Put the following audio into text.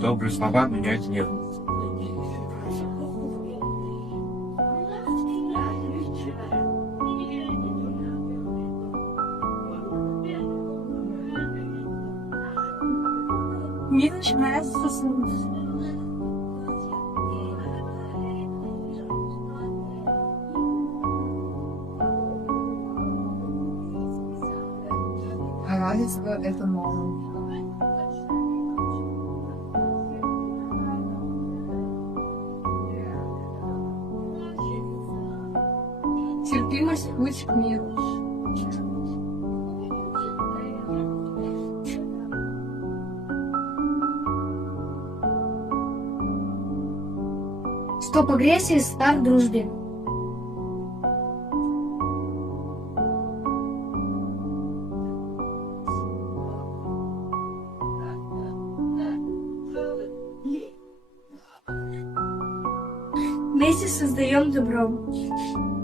Добрые слова меняют мир. Мир начинается с слов. Равенство — это норма. Терпимость — путь к миру. Стоп агрессии, старт дружбе. Вместе создаем добро.